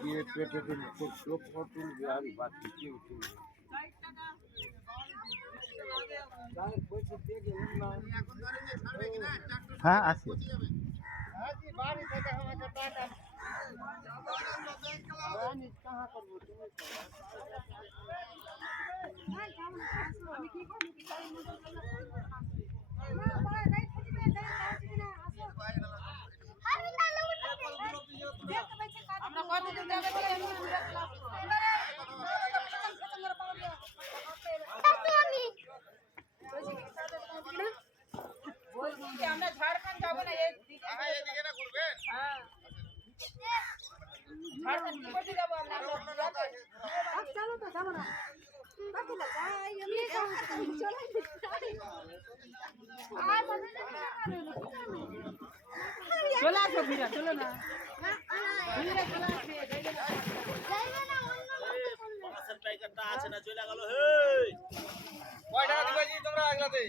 দিয়ে পেটে চোখ তুলবে আর বাচ্চা কেউ তুলবে হ্যাঁ আছে আমরা কতদিন যাবে বলে আমরা ঝাড়খণ্ড যাবো না এদিকে না ঘুরবেন হ্যাঁ ঝাড়খণ্ড কোথায় যাবো আমরা চলো তো যাবো না চলে আসো ভিড়া চলো না ভিড়া চলে আসবে টাইগারটা আছে না চলে গেল হে কয়টা দিবাজি তোমরা আগলাতে